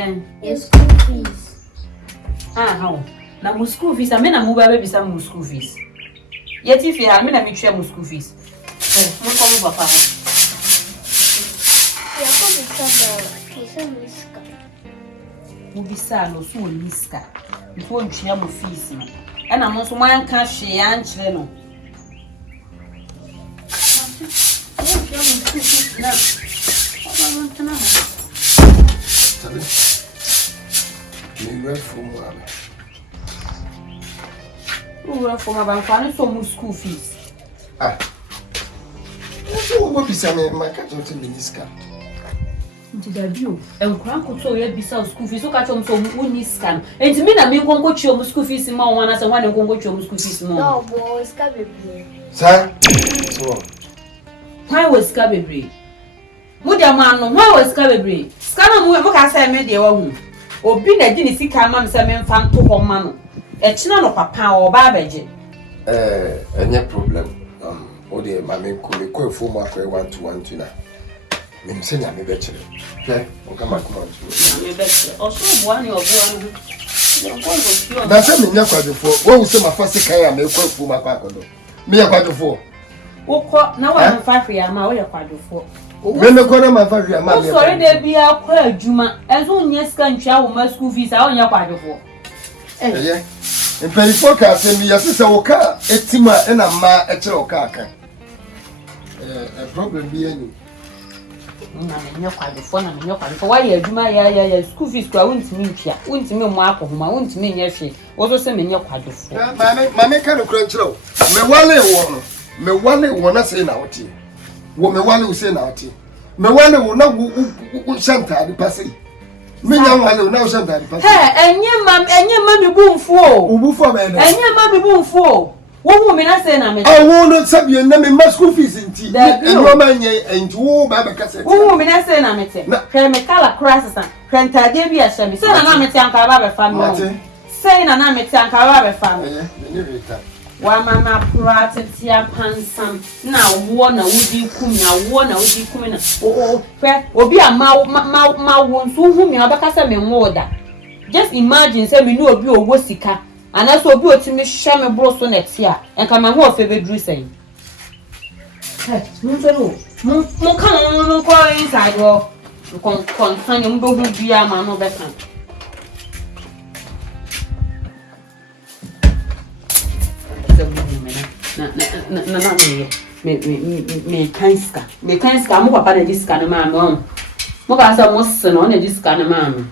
yen? Yes, school fees. Ah, how? Na mo school fees, I mean na mo ba be some school fees. Yet if you have me na me share mo school fees. Mo come papa. Ya come sa miska. Mo bisa no so liska. Before you share mo fees no. E na mo so man ka hwe an kire no. Me went from one. Who were from about some school fees? Ah. So what be some my cat on the Into the view. And Cranko so you be school fees. So catch on some winning scam. And to me, I mean, go to your school fees in my one as I want to go to your school fees. No, boys, cabby. Sir? So why was Cabby? Mudia man, why was Cabby? Scanner mo ka say me de wa obi na di ni sika ma me say me mfa to ho ma no e kina no papa o ba beje any problem o de ma me ko efu mu akwa 1 na me say na me be kire okay o ka ma ko me be kire o so bo ani o bo na say me nya kwadefo wo say ma fa sika ya me ko efu mu akwa akodo me ya kwadefo wo ko na wa mfa hwe ama wo ya kwadefo me ko na ma fa hwe ama me sorry de bia kwa adwuma enso nya sika ntwa wo ma school fees a onya kwadefo eh impelifo ka se mi yasese wo ka etima na ma e kire wo ka aka problem bi ani na me nya kwadefo wa ya adwuma ya school fees kwa wontimi ntwa wontimi mo akohoma wontimi nya hwe wo so se me nya kwadefo ma me ka no kura nkire wo me wale wo na se na wotie wo me wale wo se na wotie me wale wo na wo shanta di pase me nya wale wo na wo shanta di pase enye ma me bumfu o ubufo be na enye ma me bumfu o wo hu me na se na me wo no sabie na me ma school fees nti eno ma nye enti wo ba be kase wo hu me na se na me te hwe me kala krasa krantade bi a shame se na me te anka ba be fa me se na me te anka ba be fa me ne reta wa mama prate tia pansam na wo na wudi kum na wo na wudi kum na pe obi a ma wo nso hu me abaka me moda just imagine say me no obi owo sika ana so obi otimi hwa me bro so na tia enka me ho ofe bedru sen mun so mun kan mun ko inside wo kon san mu do hu bia ma no be kan na me kanska mo papa na diska na ma no mo ka sa mo se no na diska na ma no